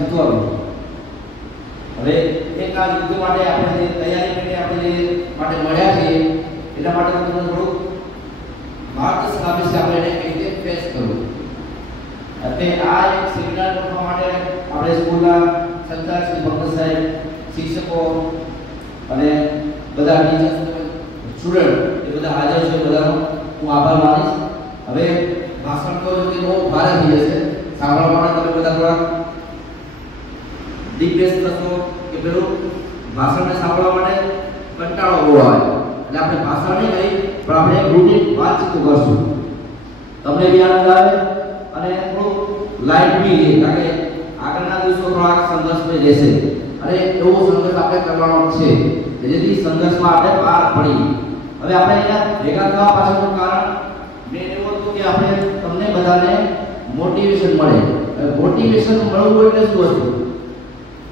જીતવાનું. હવે એક આ યુદ્ધ માટે આપણે જે તૈયારી કરીને આપણે જે માટે મળ્યા છીએ એના માટે તમને થોડું માર્ગદર્શન વિશે આપણે એને કઈ રીતે ફેસ કરવું. એટલે આ એક સેમિનાર કરવા માટે આપણે સ્કૂલના સંચાલક શ્રી ભગત સાહેબ, શિક્ષકો અને બધા ટીચર્સ, સ્ટુડન્ટ એ બધા હાજર છે. બધાનો હું આભાર માનીશ. હવે ભાષણ તો જે બહુ ભારે થઈ જશે, સાંભળવા માટે તમે બધા થોડા ડિપ્રેસ થશો કે પેલું ભાષણને સાંભળવા માટે કંટાળો બહુ આવે. એટલે આપણે ભાષણ નહીં કરી પણ આપણે એક રૂટીન વાતચીત કરશું. તમને બી આનંદ આવે અને થોડું લાઈટ બી રહે, કારણ કે આગળના દિવસો થોડાક સંઘર્ષમય રહેશે અને એવો સંઘર્ષ આપણે કરવાનો છે જેથી સંઘર્ષમાં આપણે પાર પડી. હવે આપણે અહીંયા ભેગા થવા પાછળનું કારણ મેન એવું હતું કે આપણે તમને બધાને મોટિવેશન મળે. મોટિવેશન મળવું એટલે શું હતું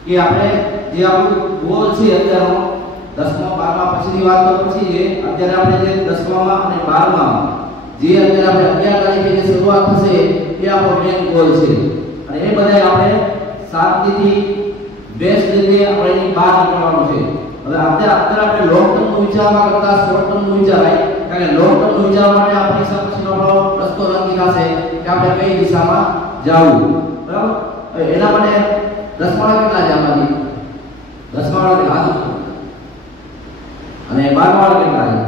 કે આપણે જે આપણું ગોલ છે અત્યારનો 10મા 12મા પછીની વાત તો પછી છે. અત્યારે આપણે જે 10મામાં અને 12મામાં જે અત્યારે આપણે 11 તારીખે જે શરૂઆત થશે એ આપણો મેન ગોલ છે અને એ બધાય આપણે શાંતિથી બેસ્ટ રીતે આપણે એની બહાર નીકળવાનું છે. હવે અત્યારે આપણે લોંગ ટર્મનું વિચારવા કરતા શોર્ટ ટર્મનું વિચારાય, કારણ કે લોંગ ટર્મનું વિચારવા માટે આ પરીક્ષા પછીનો આપણો રસ્તો નક્કી થશે કે આપણે કઈ દિશામાં જવું. બરાબર? હવે એના માટે 10મા કેટલા છે આમાંથી? 10મા વાળા હાથ અને 12મા વાળા કેટલા છે?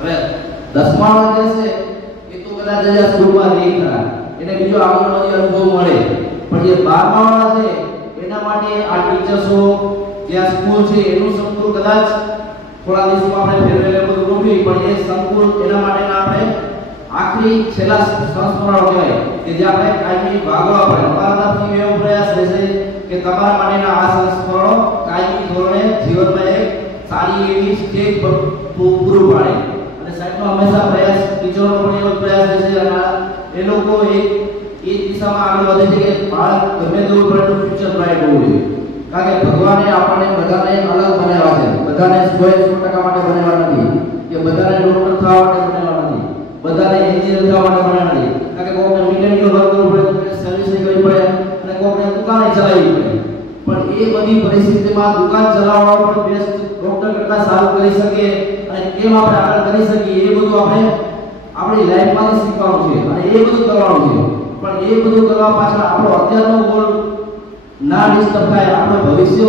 હવે 10મા વાળા જે છે એ તો કદાચ જ સ્કૂલમાં રહી ખરા, એને બીજો આગળનો જે અનુભવ મળે. પણ જે 12મા વાળા છે એના માટે આ ટીચર્સો જે આ સ્કૂલ છે એનું સંકુલ કદાચ થોડા દિવસમાં આપણે ફેરવેલ બધું રોકવી, પણ એ સંકુલ એના માટેના આપણે આખરી છેલ્લા સંસ્મરણો કહેવાય કે જે આપણે કાયમી ભાગવા પડે. અમારા તરફથી એવો પ્રયાસ રહેશે કે તમારા માટેના આ સંસ્મરણો કાયમી ધોરણે જીવનમાં એક સારી એવી સ્ટેજ પર પૂરું પાડે. અને સાહેબનો હંમેશા પ્રયાસ, ટીચરનો પણ એવો પ્રયાસ રહેશે અને એ લોકો એ દિશામાં આગળ વધે છે કે બાળક ગમે તેવું પડે તો ફ્યુચર બ્રાઇટ હોવું જોઈએ. કારણ કે ભગવાને આપણને બધાને અલગ બનાવ્યા છે. બધાને 100% માટે બનાવ્યા નથી, કે બધાને ડોક્ટર થવા માટે બનાવ્યા નથી, બધાને એન્જિનિયર થવા માટે બનાવ્યા નથી. કારણ કે કોઈને મિકેનિકલ વર્ક કરવું પડે, કોઈને સર્વિસ કરવી પડે અને કોઈને દુકાન ચલાવવી પડે. પણ એ બધી પરિસ્થિતિમાં દુકાન ચલાવવાનો પણ બેસ્ટ ડોક્ટર કરતા સારું કરી શકે અને કેમ આપણે આગળ કરી શકીએ એ બધું આપણે આપણી લાઈફમાં શીખવાનું છે અને એ બધું કરવાનું છે. પણ એ બધું કરવા પાછળ આપણો અત્યારનો ગોલ ના ડિસ્ટર્બ થાય, આપણો ભવિષ્ય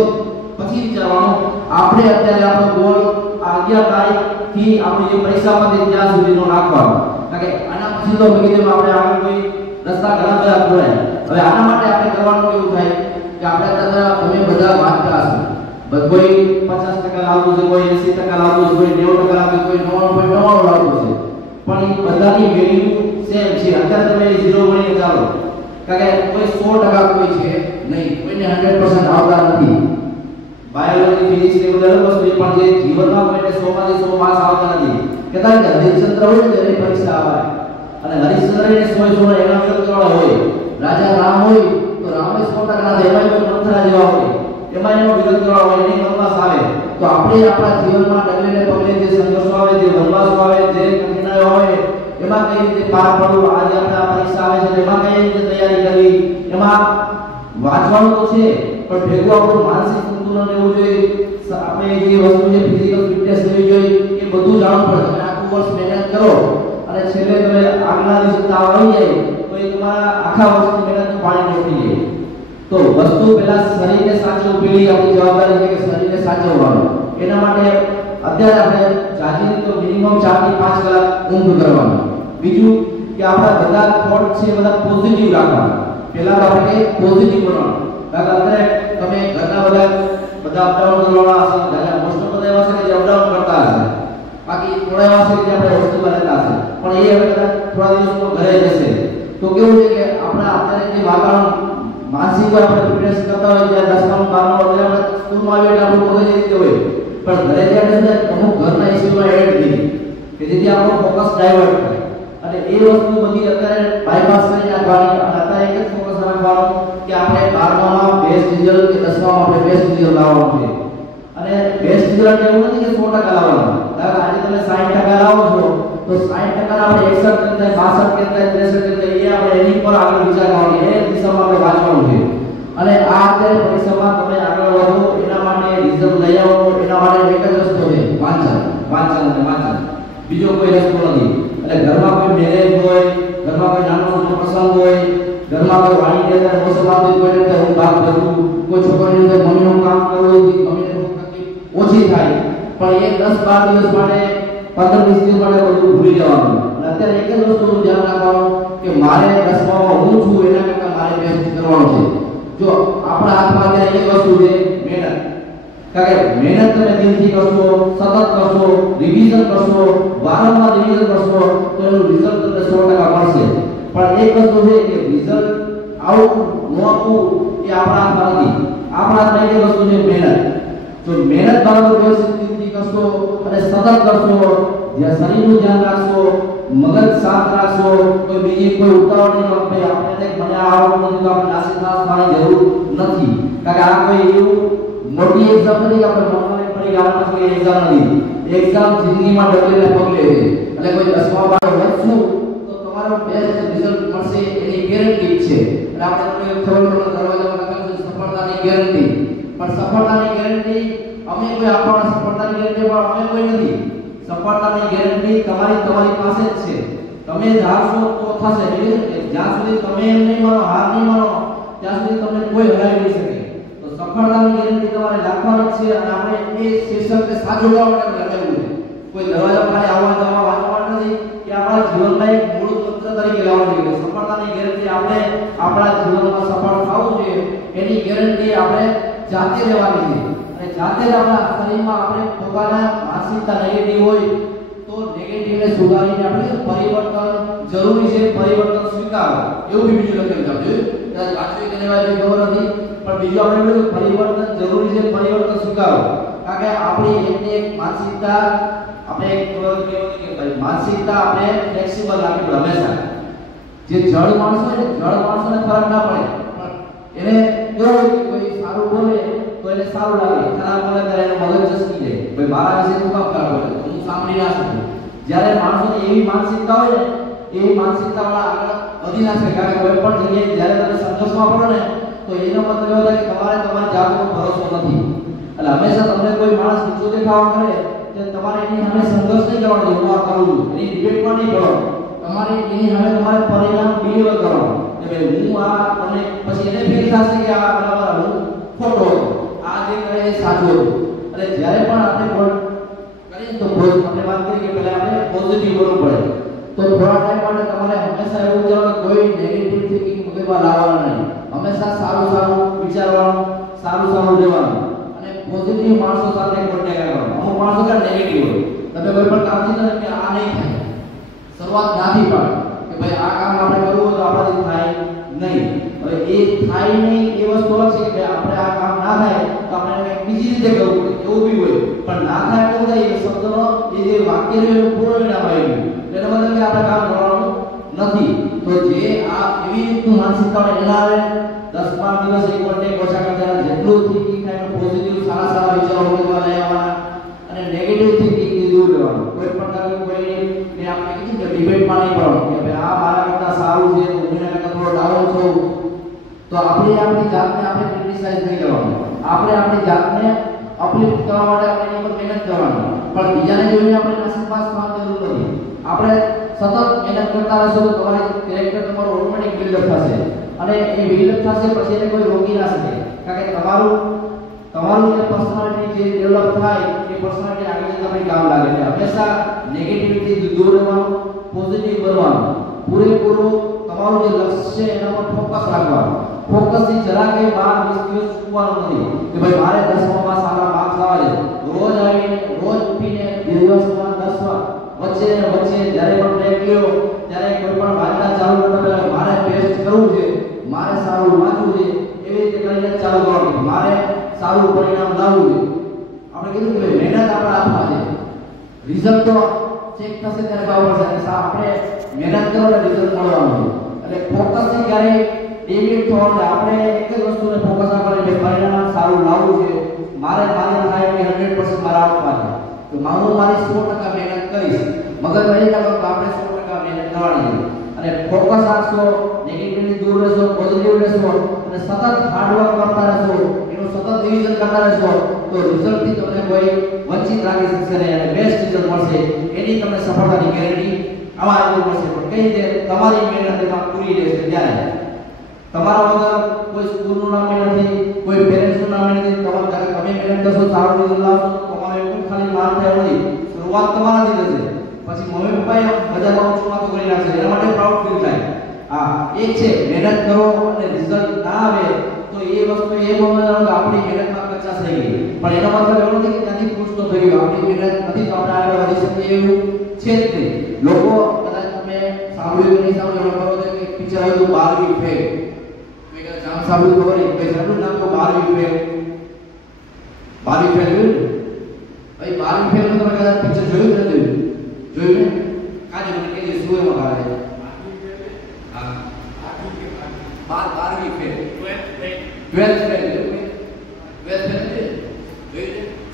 પછી વિચારવાનું. આપણે અત્યારે આપણો ગોલ આ 11 તારીખથી આપણી જે પરીક્ષામાં ત્યાં સુધીનો રાખવાનો. કારણ કે આના પછી તો મેં કીધું આપણે આગળ કોઈ રસ્તા ઘણા બધા ખોલાય. હવે આના માટે આપણે કરવાનું કેવું થાય કે આપણે અત્યારે તમે બધા વાંચતા હશો, કોઈ 50% લાવવું છે, કોઈ 80% લાવવું છે, કોઈ 90% લાવવું છે, કોઈ 99.99 લાવવું છે. પણ એ બધાની વેલ્યુ સેમ છે. અત્યારે તમે 0 ગણીને ચાલો, કારણ કે કોઈ 100% કોઈ છે નહીં, કોઈને 100% આવતા નથી. બાયોલોજી, ફિઝિક્સ એ બધા અલગ વસ્તુ છે, પણ જે જીવનમાં કોઈને 100 માંથી 100 માર્ક્સ આવતા નથી. કહેતા કે હરિશ્ચંદ્ર હોય ને એની પરીક્ષા આવે અને હરિશ્ચંદ્ર એને 100 એના વિરુદ્ધ કરવા હોય. રાજા રામ હોય તો રામે 100% ના એમાં કોઈ મંથરા જેવા હોય, એમાં એનો વિરોધ કરવા હોય, એની વનવાસ આવે. તો આપણે આપણા જીવનમાં ડગલે ને પગલે જે સંઘર્ષો આવે, જે વનવાસો આવે, જે કઠિનાઈઓ આવે, એમાં કઈ રીતે પાર પડવું. આજે આપણે આ પરીક્ષા આવે છે એમાં કઈ રીતે તૈયારી કરવી, એમાં વાંચવાનું તો છે પણ ભેગું આપણું માનસિક સંતુલન રહેવું જોઈએ. આપણે જે વસ્તુ છે ફિઝિકલ ફિટનેસ લેવી જોઈએ, એ બધું જાણવું પડે. તમે આખું વર્ષ મહેનત કરો અને છેલ્લે તમે આગલા દિવસે તાવ આવી જાય તો એ તમારા આખા વર્ષની મહેનતનું પાણી રોકી જાય. તો વસ્તુ પહેલા શરીરને સાચવવું, પેલી આપણી જવાબદારી છે કે શરીરને સાચવવાનું. એના માટે અત્યારે આપણે જાજી તો મિનિમમ 4 થી 5 કલાક ઊંઘ કરવાની. બીજું કે આપણા બધા થોટ છે બધા પોઝિટિવ રાખવાના. પહેલા તો આપણે પોઝિટિવ બનાવવાનું. કારણ કે અત્યારે તમે ઘરના બધા અપડાઉન કરવાના હશે, ઘણા મોસ્ટ ઓફ બધા એવા છે કે જે અપડાઉન કરતા હશે, બાકી થોડા એવા છે કે આપણે હોસ્ટેલમાં રહેતા હશે. પણ એ હવે થોડા દિવસમાં ઘરે જશે તો કેવું છે કે આપણા અત્યારે જે વાતાવરણ માનસિક આપણે ફિટનેસ કરતા હોય, જ્યાં 10મા 12મા એટલે આપણે સ્કૂલમાં આવીએ એટલે આપણું મગજ રીતે હોય, પણ ઘરે જઈને અમુક ઘરના ઇસ્યુમાં એડ થઈ કે જેથી આપણો ફોકસ ડાયવર્ટ થાય. અને એ વસ્તુ બધી અત્યારે બાયપાસ કરી નાખવાની અને અત્યારે એક જ ફોકસ રાખવાનો કે આપણે 12મામાં બેસ્ટ રિઝલ્ટ કે 10મામાં આપણે બેસ્ટ રિઝલ્ટ લાવવાનું છે. અને બેસ્ટ રિઝલ્ટ એવું નથી કે 100% લાવવાનું. આજે તમે 60% લાવો છો તો 60% આપણે 61 કેમ થાય, 62 કેમ થાય, 63 કેમ થાય, એ આપણે એની પર આગળ વિચાર કરવાનો, એ દિશામાં આપણે વાંચવાનું છે. લઈ આવો એના માટે એક જ રસ્તો છે, વાંચન વાંચન અને વાંચન, બીજો કોઈ રસ્તો નથી. એટલે ઘરમાં કોઈ મેરેજ હોય, ઘરમાં કોઈ નાનો મોટો પ્રસંગ હોય, ઘરમાં કોઈ વાણી કે મોસમાથી કોઈ રીતે હું ભાગ ભરું, કોઈ છોકરીને મમ્મીનું કામ કરવું મમ્મીને તકલીફ ઓછી થાય, પણ એ 10-12 દિવસ માટે 15-20 દિવસ માટે બધું ભૂલી જવાનું. અત્યારે એક જ વસ્તુનું ધ્યાન રાખવાનું કે મારે 10માં હું છું એના કરતાં મારે બેસ્ટ કરવાનું છે. જો આપણા હાથમાં અત્યારે એક વસ્તુ છે, મહેનત. કારણ કે મહેનત તમે દિલથી કરશો, સતત કરશો, રિવિઝન કરશો, વારંવાર રિવિઝન કરશો તો એનું રિઝલ્ટ તમને 100% મળશે. પણ એક વસ્તુ છે કે રિઝલ્ટ આવું ન આવવું એ આપણા હાથમાં નથી. આપણા હાથમાં એક વસ્તુ છે, મહેનત. જો મહેનત બરાબર વ્યવસ્થિત દિલથી કરશો અને સતત કરશો, જ્યાં શરીરનું ધ્યાન રાખશો, મગજ શાંત રાખશો, કોઈ બીજી કોઈ ઉતાવળ નહીં આપણે આપણે મને આવડતું નથી તો આપણે નાસીપાસ થવાની જરૂર નથી. કારણ કે આ કોઈ એવું મોટી એક્ઝામ નથી કે આપણે ભણવાને પડી ગયા પછી એક્ઝામ નથી. એક્ઝામ જિંદગીમાં ડગલે પગલે છે. એટલે કોઈ 10મા બાર વધશું તો તમારો બેસ્ટ રિઝલ્ટ મળશે એની ગેરંટી છે. એટલે આપણે ખબર દરવાજામાં લખેલું છે સફળતાની ગેરંટી, પણ સફળતાની ગેરંટી અમે કોઈ આપણને સફળતાની ગેરંટી પણ અમે કોઈ નથી. સફળતાની ગેરંટી તમારી પાસે જ છે. તમે ધારશો તો થશે. જ્યાં સુધી તમે એમ નહીં માનો, હાર નહીં માનો, ત્યાં સુધી તમને કોઈ હરાવી નહીં શકે. તો સફળતાની ગેરંટી તમારે રાખવાની છે. અને આપણે એ શીર્ષકને સાચું કરવા માટે લખેલું છે. કોઈ દરવાજા ખાલી આવવા જવા વાંચવા નથી કે આપણા જીવનમાં એક મૂળ મંત્ર તરીકે લાવવાનું છે. સફળતાની ગેરંટી આપણે આપણા જીવનમાં સફળ થવું છે એની ગેરંટી આપણે જાતે લેવાની છે. અને જાતે જ આપણા શરીરમાં આપણે પોતાના માનસિકતા નેગેટિવ હોય તો નેગેટિવને સુધારીને આપણે પરિવર્તન જરૂરી છે, પરિવર્તન સ્વીકારો એવું બી બીજું લખેલું છે. આપણે વાંચવી કે લેવા જેવી ખબર નથી, પણ બીજું આપણે કહ્યું પરિવર્તન જરૂરી છે, પરિવર્તન સ્વીકારો. કારણ કે આપણી એક માનસિકતા આપણે એક કહેવાય કે ભાઈ માનસિકતા આપણે ફ્લેક્સિબલ રાખવી પડે હંમેશા. જે જળ માણસ હોય ને, જળ માણસને ફરક ના પડે, પણ એને કેવું કે કોઈ સારું બોલે તો એને સારું લાગે, ખરાબ બોલે ત્યારે એનો મગજ ચસકી જાય, ભાઈ મારા વિશે શું કામ ખરાબ બોલે, હું સાંભળી ના શકું. જ્યારે માણસોની એવી માનસિકતા હોય ને, એવી માનસિકતાવાળા આગળ વધી ના શકે. કારણ કે કોઈ પણ જગ્યાએ જ્યારે તમે સંઘર્ષમાં પડો ને તો એનો મતલબ એવો થાય કે તમારે તમારી જાત પર ભરોસો નથી. એટલે હંમેશા તમને કોઈ માણસ નીચો દેખાવા કરે તો તમારે એની સામે સંઘર્ષ નહીં કરવાનો, હું આ કરું છું એની ડિબેટ પણ નહીં કરો. તમારે એની સામે તમારે પરિણામ ડિલિવર કરવાનું કે ભાઈ હું આ, અને પછી એને ફીલ થશે કે આ બરાબર હું ખોટો હતો, આ જે કહે એ સાચું હતું. એટલે જ્યારે પણ આપણે કરીએ તો આપણે વાત કરીએ કે પહેલા આપણે પોઝિટિવ બનવું પડે. તો થોડા ટાઈમ માટે તમારે હંમેશા એવું વિચારવાનું કોઈ નેગેટિવ થિંકિંગ મગજમાં લાવવાનું નહીં. હંમેશા સારું વિચારવાનું, સારું રહેવાનું અને પોઝિટિવ માણસો સાથે કોન્ટેક્ટ કરવાનો. અમુક માણસો કે નેગેટિવ હોય, તમે કોઈ પણ કામ ચીજો કે આ નહીં થાય, શરૂઆત નાથી પાડો કે ભાઈ આ કામ આપણે કરવું હોય તો આપણાથી થાય નહીં. હવે એ થાય નહીં એ વસ્તુ છે કે આપણે આ કામ ના થાય તો આપણે કંઈક બીજી રીતે કરવું પડે, એવું બી હોય. પણ ના થાય તો થાય એ શબ્દનો એ જે વાક્ય છે એનું પૂર્ણ વિરામ આવી ગયું, એનો મતલબ કે આપણે કામ કરવાનું નથી. તો જે આ એવી રીતનું માનસિકતા હોય એના 10-12 દિવસ એક કોન્ટેક્ટ ઓછા કરતા, જેટલું થિંકિંગ થાય પોઝિટિવ સારા વિચારો મગજમાં લઈ આવવાના અને નેગેટિવ થિંકિંગ થી દૂર રહેવાનું. કોઈ પણ તરફ કોઈને આપણે કીધું કે ડિબેટમાં નહીં પડવાનું કે ભાઈ આ મારા કરતા સારું છે, હું એના કરતા થોડો ડાઉન છું, તો આપણી જાતને આપણે ક્રિટિસાઇઝ નહીં કરવાનું. આપણે આપણી જાતને અપલિફ્ટ કરવા માટે આપણે એની પર મહેનત કરવાની. પણ બીજાને જોઈને આપણે નાસીપાસ થવાની જરૂર નથી. આપણે સતત મહેનત કરતા રહેશો તો તમારી કેરેક્ટર તમારું ઓટોમેટિક બિલ્ડઅપ થશે અને એ બિલ્ડઅપ થશે પછી એને કોઈ રોકી ના શકે. કારણ કે તમારું જે પર્સનાલિટી જે ડેવલપ થાય એ પર્સનાલિટી આગળ તમને કામ લાગે છે. હંમેશા નેગેટિવિટી દૂર રહેવાનું, પોઝિટિવ બનવાનું, પૂરેપૂરું તમારું જે લક્ષ્ય છે એના પર ફોકસ રાખવાનું. ફોકસથી જરા કે 12-20 દિવસ ચૂકવાનું નથી કે ભાઈ મારે 10માં સારા માર્ક્સ લાવવા છે. રોજ આવીને રોજ ઉઠીને દિવસમાં 10 વાર વચ્ચે જ્યારે પણ બ્રેક લ્યો ત્યારે કોઈ પણ વાંચતા ચાલુ કરતા પહેલા મારે બેસ્ટ કરવું છે, મારે સારું વાંચવું છે, એવી રીતે કરીને ચાલુ કરવાનું. મારે સારું પરિણામ લાવવું છે. આપણે કીધું કે મહેનત આપણા હાથમાં છે, રિઝલ્ટ તો ચેક થશે ત્યારે ખબર પડશે. આપણે મહેનત કરો એટલે રિઝલ્ટ મળવાનું છે. એટલે ફોકસથી ક્યારે ડેવિડ થવાનું. આપણે એક જ વસ્તુને ફોકસ આપવાનું છે, પરિણામ સારું લાવવું છે. મારે થાય કે 100% મારા આપવા છે તો હું મારી 100% મહેનત કરીશ. મગજમાં એ લાગે કે આપણે 100% મહેનત કરવાની છે અને ફોકસ રાખશો, નેગેટિવિટી દૂર રહેશો, પોઝિટિવ રહેશો અને સતત હાર્ડવર્ક કરતા રહેશો, એનું સતત રિવિઝન કરતા રહેશો તો રિઝલ્ટથી તમને કોઈ વંચિત રાખી શકશે નહીં અને બેસ્ટ રિઝલ્ટ મળશે એની તમને સફળતાની ગેરંટી આવા આવી મળશે. પણ કઈ રીતે તમારી મહેનત એમાં પૂરી રહેશે ત્યારે તમારા વગર કોઈ સ્કૂલનું નામ નથી, કોઈ પેરેન્ટ્સનું નામ નથી. તમે મહેનત કરશો સારું રિઝલ્ટ લાવશો તમારે કોઈ ખાલી માન થાય નથી. શરૂઆત તમારાથી થશે, પછી મમ્મી પપ્પાએ બજારમાં ઉછળવાતો કરી નાખશે, એના માટે પ્રાઉડ ફીલ થાય. હા એક છે મહેનત કરો અને રિઝલ્ટ ના આવે તો એ વસ્તુ એ બોલવાનું આપણી મહેનતમાં કચાશ થઈ ગઈ. પણ એનો મતલબ એવો નથી કે ત્યાંથી ખુશ તો થઈ ગયું, આપણી મહેનત નથી તો આપણે આગળ વધી શકીએ એવું છે જ નહીં. લોકો કદાચ તમે સાંભળ્યું નહીં સાંભળ્યું કરો તો એક પિક્ચર આવ્યું 12મી ફેલ, મેં કદાચ નામ સાંભળ્યું ખબર નહીં, કોઈ સાંભળ્યું નામ તો 12મી ફેલ. 12મી ફેલ જોયું ભાઈ? 12મી ફેલ તમે કદાચ પિક્ચર જોયું નથી? જોયું ને? કાજે મને કહી શું એમાં આવે છે? 12મી ફેલ 12th ફેલ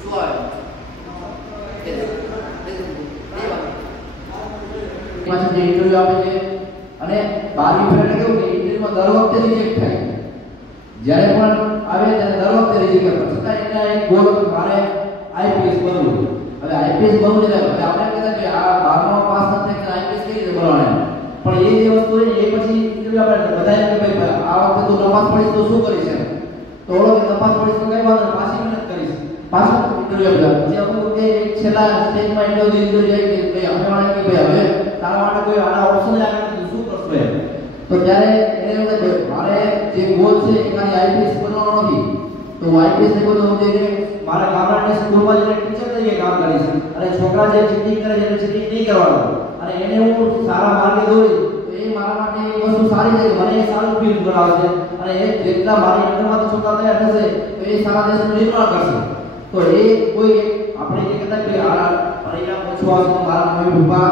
શું આવે? પાછળ જે ઇન્ટરવ્યુ આપે છે અને 12મી ફેલ એટલે કેવું કે ઇન્ટરવ્યુમાં દર વખતે રિજેક્ટ થાય. જ્યારે પણ આવે ત્યારે દર વખતે રિજેક્ટ કરે, છતાં એના એક ગોલ મારે આઈપીએસ બનવું. હવે આઈપીએસ બનવું છે એટલે આપણે કહેતા કે આ 12મા પાસ નથી કે આઈપીએસ કેવી રીતે બનવાના, પણ એ જે વસ્તુ છે એ પછી ઇન્ટરવ્યુ આપણે બધાએ કે ભાઈ આ વખતે તું નપાસ પડીશ તો શું કરીશ એમ. તો ઓલો કે નપાસ પડીશ તો કઈ વાત નહીં, પાછી મહેનત કરીશ, પાછું ઇન્ટરવ્યુ આપે. જે અમુક કે છેલ્લા સ્ટેજમાં ઇન્ટરવ્યુ જાય કે ભાઈ અમે વાળા કે ભાઈ હવે તારા માટે કોઈ આના ઓપ્શન જ આવે તો શું કરશો એમ. તો ત્યારે એને એવું થાય મારે જે ગોલ છે એ ખાલી આઈપીએસ બનવાનો નથી, તો આઈપીએસ ને બધું સમજે કે મારા ગામડાની સ્કૂલમાં જઈને ટીચર તરીકે કામ કરીશ અને છોકરા જે ચીટિંગ કરે છે ચીટિંગ નહીં કરવાનું અને એને હું સારા માર્ગે દોરીશ તો એ મારા માટે એ વસ્તુ સારી છે કે મને એ સારું ફીલ કરાવશે અને એ જેટલા મારી અંદરમાંથી છોકરા તૈયાર થશે તો એ સારા દેશનું નિર્માણ કરશે. તો એ કોઈ આપણે જે કહેતા કે આ પરિણામ ઓછું આવશે તો મારા મમ્મી પપ્પા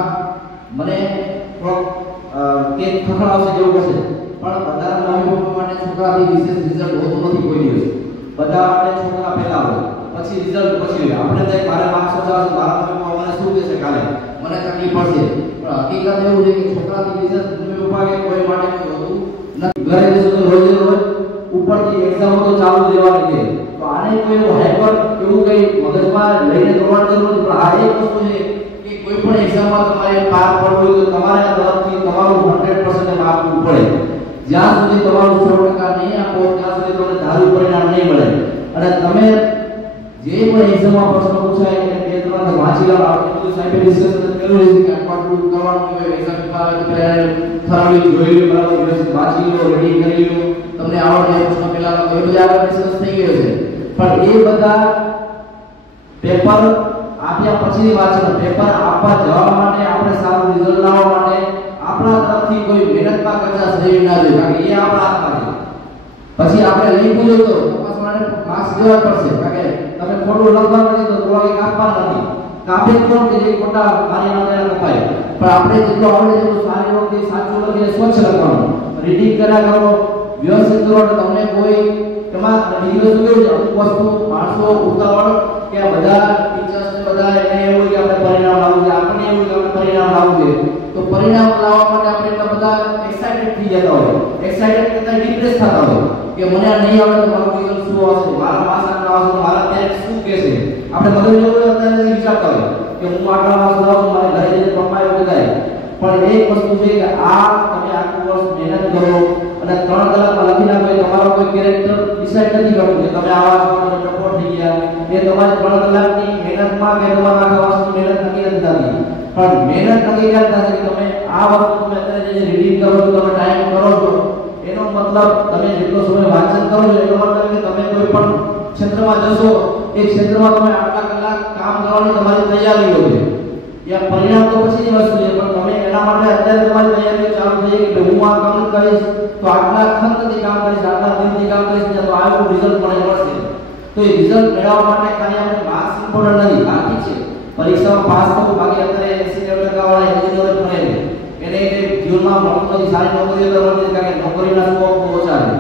મને થોડોક કે ખખડાવશે જેવું કરશે, પણ બધા મમ્મી પપ્પા માટે છોકરાથી વિશેષ રિઝલ્ટ હોતું નથી કોઈ દિવસ. બધા માટે છોકરા પહેલા હોય પછી રિઝલ્ટ પછી હોય. આપણે તો મારે માર્ક્સ ઓછા આવશે મારા મમ્મી પપ્પા મને શું કહેશે કાલે મને તકલીફ પડશે, પણ હકીકત એવું છે કે છોકરાથી વિશેષ મમ્મી પપ્પા કે કોઈ માટે કોઈ હોતું નથી. ઘરે બેસો તો રોજ રોજ ઉપરથી એક્ઝામ તો ચાલુ દેવાની છે, તો આને કોઈ હાઈપર એવું કઈ મગજમાં લઈને દોડવાની જરૂર નથી. પણ આ એક વસ્તુ છે કે કોઈ પણ એક્ઝામમાં તમારે પાસ પડવું હોય તો તમારા તરફથી તમારું 100% આપવું પડે. જ્યાં સુધી તમારું 100% નહીં આપો ત્યાં સુધી તમને ધાર્યું પરિણામ નહીં મળે. અને તમે જે પણ એક્ઝામમાં પ્રશ્ન પૂછાય એને બે ત્રણ વાંચી લો. આપણે બધું સાહેબે ડિસ્કસ કર્યું છે કે આટલું કરવાનું હોય એક્ઝામ આવે તો પહેલા થરાવી જોઈ લો, બરાબર વ્યવસ્થિત વાંચી લો, રેડી કરી લો, તમને આવડે પ્રશ્ન પહેલા તો એ બધા આગળ ડિસ્કસ થઈ ગયો છે. પણ એ બધા પેપર આપ્યા પછી વાંચવાનું, પેપર આપવા જવા માટે આપણે સારું રિઝલ્ટ લાવવા માટે આપણા તરફથી કોઈ મહેનતમાં કચાશ રહેવી ના જોઈએ, કારણ કે એ આપણા હાથમાં છે. પછી આપણે લખ્યું જોઈએ તો તપાસ માટે માર્ક્સ દેવા પડશે, કારણ કે તમે ખોટું લખવાનું નથી તો કોઈ કાપવાના નથી. કાપે કોણ કે જે ખોટા મારી નામ કપાય, પણ આપણે જેટલું આવડે એટલું સારી વખતે સાચું લખીને સ્વચ્છ લખવાનું, રીડિંગ કર્યા કરો, વ્યવસ્થિત કરો. તમને કોઈ એમાં બીજી વસ્તુ કેવું છે અમુક વસ્તુ માણસો ઉતાવળ કે આ બધા ટીચર્સ ને બધા એને એવું કે આપણે પરિણામ લાવવું છે, આપણે એવું કે આપણે પરિણામ લાવવું છે, તો પરિણામ લાવવા માટે આપણે એટલા બધા એક્સાઇટેડ થઈ જતા હોય, એક્સાઇટેડ કરતા ડિપ્રેસ થતા હોય કે મને આ નહીં આવડે તો મારું રિઝલ્ટ શું આવશે, મારા માર્ક્સ આટલા આવશે, મારા પેરેન્ટ્સ શું કહેશે. આપણે મગજ એવું અત્યારે વિચારતા હોય કે હું આટલા માર્ક્સ લાવું મારે ઘરે જઈને પપ્પા એવું કહેવાય. પણ એક વસ્તુ છે કે આ તમે આખું વર્ષ મહેનત કરો અને 3 કલાકમાં લખી નાખો એ તમારો કોઈ કેરેક્ટર ડિસાઈડ નથી કરતું કે તમે આવા છો તમે ટપોર થઈ ગયા, એ તમારી 3 કલાકની મહેનતમાં કે તમારા આખા વર્ષની મહેનત નક્કી નથી થતી. પણ મહેનત નક્કી ક્યારે થશે કે તમે આ વસ્તુ તમે અત્યારે જે રીડિંગ કરો છો, તમે ટાઈમ કરો છો, એનો મતલબ તમે જેટલો સમય વાંચન કરો છો એનો મતલબ કે તમે કોઈ પણ ક્ષેત્રમાં જશો એ ક્ષેત્રમાં તમે આટલા કલાક કામ કરવાની તમારી તૈયારીઓ છે. યા પરિણામ તો પછીની વસ્તુ છે, પણ તમે એના માટે અત્યારે તમારી તૈયારીઓ ચાલુ થઈ કે હું આ કામ કરીશ તો આટલા ખંતથી કામ કરીશ, આટલા દિનથી કામ કરીશ તો આવું રિઝલ્ટ મને મળશે. તો એ રિઝલ્ટ મેળવવા માટે ખાલી આપણે માર્ક્સ ઇમ્પોર્ટન્ટ નથી, બાકી છે પરીક્ષામાં પાસ થવું. બાકી અત્યારે 80% વાળા એન્જિનિયર ભણે એને જીવનમાં મળતું નથી, સારી નોકરીઓ તો મળતી કારણ કે નોકરીના સ્કોપ ઓછા છે.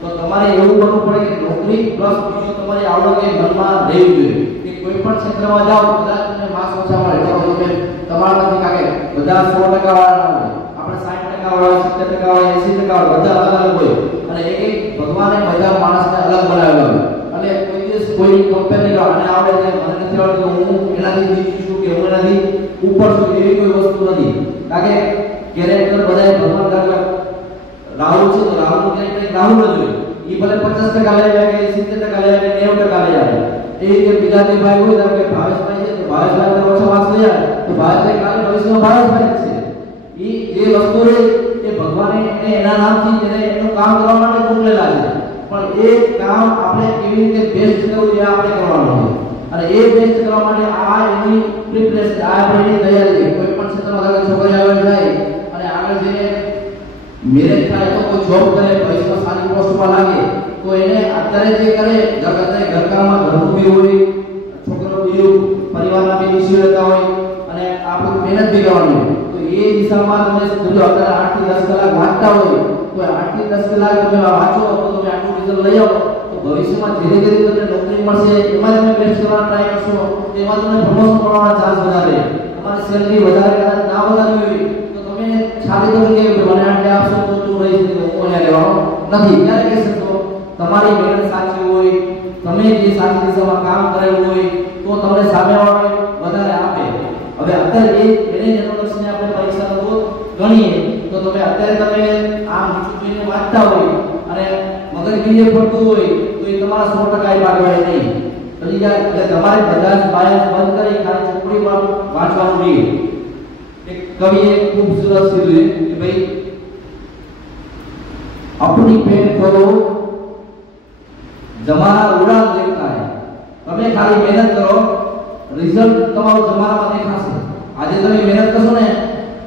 તો તમારે એવું કરવું પડે કે નોકરી પ્લસ બીજું તમારી આવડત એ મનમાં રહેવી જોઈએ કે કોઈ પણ ક્ષેત્રમાં જાઓ તો કદાચ તમને માર્ક્સ ઓછા મળે તો તમે તમારા નથી, કારણ કે બધા 100% વાળા ના હોય, આપણે 60% વાળા, 70% વાળા, 80% વાળા બધા અલગ અલગ હોય અને એક ભગવાને બધા માણસને અલગ બનાવેલા હોય. એટલે કોઈ દિવસ કોઈ કંપની આને આવડે છે મને નથી આવડતું હું એનાથી નીચે છું કે હું એનાથી ઉપર છું એવી કોઈ વસ્તુ નથી. કારણ કે કેરેક્ટર બધાય ભગવાન દાખલા રાહુલ છે તો રાહુલ કેરેક્ટર રાહુલ જ હોય. એ ભલે 50% લઈ આવે કે 70% લઈ આવે કે 90% લઈ આવે. એ રીતે બીજા જે ભાઈ હોય કે ભાવેશભાઈ છે તો ભાવેશભાઈ તો ઓછો માર્ક્સ લઈ આવે તો ભાવેશભાઈ કાલે ભવિષ્યમાં ભાવેશભાઈ છે. એ જે વસ્તુ છે એ ભગવાને એને એના નામથી જેને એનું કામ કરવા માટે મોકલેલા છે. પણ એ કામ આપણે કેવી રીતે બેસ્ટ કરવું એ આપણે કરવાનું છે. અને એ બેસ્ટ કરવા માટે આ એની પ્રિપરેશન આ આપણી તૈયારી છે. કોઈ પણ ક્ષેત્રમાં આગળ છોકરી આગળ જાય અને આગળ જઈને મેરેજ થાય તો કોઈ જોબ કરે ભવિષ્યમાં સારી પોસ્ટમાં લાગે તો એને અત્યારે જે કરે અત્યારે ઘરકામમાં ઘરનું બી હોય છોકરો બી પરિવારના બી ઇસ્યુ રહેતા હોય અને આપણે મહેનત બી કરવાની હોય તો એ દિશામાં તમે જો અત્યારે 8 થી 10 કલાક વાંચતા હોય તો 8 થી 10 કલાક તમે વાંચો તો તમે આટલું રિઝલ્ટ લઈ આવો તો ભવિષ્યમાં ધીરે ધીરે તમને નોકરી મળશે. એમાં તમે બેસ્ટ કરવાનો ટ્રાય કરશો તો એમાં તમને પ્રમોશન મળવાના ચાન્સ વધારે તમારી સેલરી વધારે કદાચ ના વધારવી હોય તો તમે છાતી તો કે મને આટલે આપશો તો તું રહીશ તો હું અહીંયા રહેવાનો નથી. ત્યારે કહી શકો તમારી મહેનત સાચી હોય તમે જે સાચી દિશામાં કામ કરેલું હોય તો તમને સામેવાળો વધારે આપે. હવે અત્યારે એને જનરલને આપણે પરીક્ષા તો ગણીએ તો તમે અત્યારે તમે આમ નીચું વાંચતા હોય અને મગજ બીજે પડતું હોય તો એ તમારા 100% પાડવાય નહીં. પછી એટલે તમારે બધા જ બાયસ બંધ કરી ખાલી ચોપડીમાં વાંચવાનું નહીં. એક કવિએ ખૂબ સરસ કીધું કે ભાઈ अपनी पेट खोलो जमाना उड़ान देखता है. તમે ખાલી મહેનત કરો રિઝલ્ટ તમારો જમાનામાં દેખાશે. આજે તમે મહેનત કરશો ને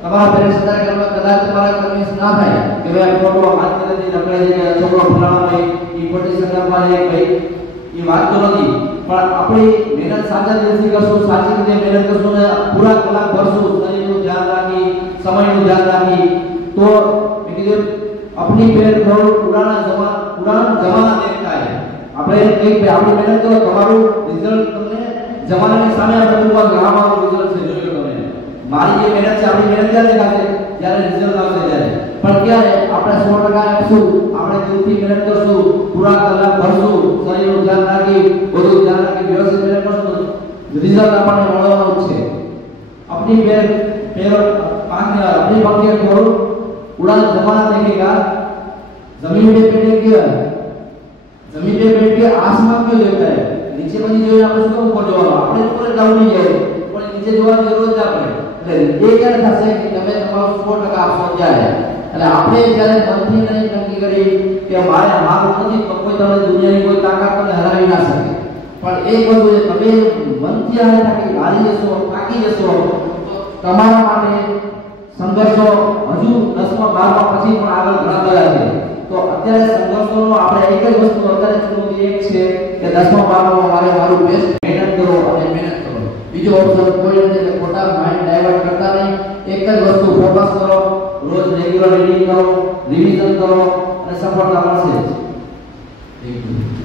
તમારા પેરેન્ટ્સ કદાચ તમારા કન્વિન્સ ના થાય કે ભાઈ ફોટો વાત કરે છે લકડે છે કે છોકરો ફલાણા ભાઈ ઈ ખોટી સંગતમાં છે ભાઈ એ વાત તો નથી. પણ આપણી મહેનત સાચા દિલથી કરશું સાચી રીતે મહેનત કરશું ને પૂરા કલાક ભરશું શરીરનું ધ્યાન રાખી સમયનું ધ્યાન રાખી તો મેં કીધું अपनी पेट खोलो उड़ान जमाना देखता है. આપણે એક આપણી મહેનત કરો તમારું રિઝલ્ટ તમને જમાનાની સામે આપણે જોવા કે આ મારું રિઝલ્ટ છે જોયો તમે મારી જે મહેનત છે આપણી મહેનત ક્યારે દેખાશે જ્યારે રિઝલ્ટ આવશે ત્યારે. પણ ક્યારે આપણે 100% આપશું આપણે દિલથી મહેનત કરશું પૂરા કલાક ભરશું શરીરનું ધ્યાન રાખી બધું ધ્યાન રાખી વ્યવસ્થિત મહેનત કરશું રિઝલ્ટ આપણને મળવાનું છે. अपनी पेट अपनी पंखे खोलो उड़ान जमाना देखेगा. जमीन पे बैठे क्या जमीन पे बैठ के आसमान क्यों देखता है नीचे बनी जो આપણે શું ઉપર જોવાનું આપણે ઉપર ડાઉન નહીં જાય પણ નીચે જોવાની જરૂર છે આપણે. એટલે એ ક્યારે થશે કે તમે તમારું 100% આપશો ત્યારે. એટલે આપણે જ્યારે મનથી નહીં નક્કી કરી કે મારે મારું નથી તો કોઈ તમને દુનિયાની કોઈ તાકાત તમને હરાવી ના શકે. પણ એક વસ્તુ છે તમે મનથી હારી જશો થાકી જશો તો તમારા માટે સંઘર્ષો હજુ 10મા 12મા પછી પણ આગળ ઘણા બધા છે. તો અત્યારે સંઘર્ષોનો આપણે એક જ વસ્તુ અત્યારે ચૂનવું એક છે કે 10મા 12મા મારે મારું બેસ્ટ મહેનત કરો અને મહેનત કરો. બીજો ઓપ્શન કોઈ નથી ખોટા માઇન્ડ ડાયવર્ટ કરતા નહીં. એક જ વસ્તુ ફોકસ કરો રોજ રેગ્યુલર રીડિંગ કરો રિવિઝન કરો અને સફળતા મળશે જ. Thank you.